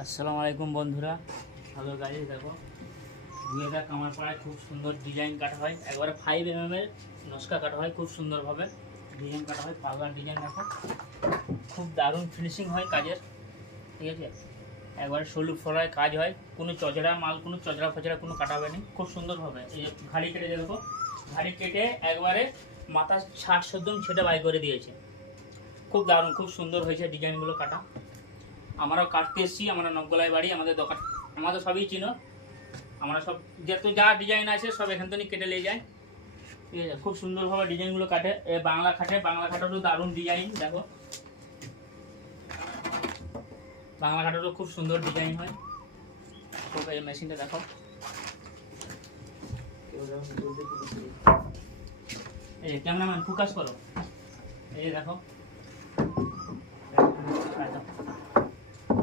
আসসালামু আলাইকুম বন্ধুরা। হ্যালো গাইস, দেখো দুয়েদা কামার পাড়ায় খুব সুন্দর ডিজাইন কাটা হয়, একবারে 5 mm এর নকশা কাটা হয়, খুব সুন্দরভাবে ডিজাইন কাটা হয়। পাগলার ডিজাইন দেখো, খুব দারুণ ফিনিশিং হয় কাজের, ঠিক আছে। একবারে সলু ফলায় কাজ হয়, কোনো চজরা মাল, কোনো চজরা ফজরা কোনো কাটা হবে না, খুব সুন্দরভাবে। এই যে ঘাড়ি কেটে দেখো, ঘাড়ি কেটে একবারে মাথা ছাট সদ্যম ছেটে বাই করে দিয়েছে। খুব দারুণ, খুব সুন্দর হয়েছে ডিজাইনগুলো কাটা। আমরাও কাটতে এসেছি, আমরা নবগোলায় বাড়ি, আমাদের দোকান, আমাদের সবই চিনো। আমরা সব যা ডিজাইন আছে সব এখান থেকে কেটে নিয়ে যাই, ঠিক আছে। খুব সুন্দরভাবে ডিজাইনগুলো কাটে। বাংলা খাটেরও দারুণ ডিজাইন দেখো, বাংলা খাটেরও খুব সুন্দর ডিজাইন হয়। তো এই মেশিনটা দেখো, এই ক্যামেরাম্যান ফোকাস করো, এই দেখো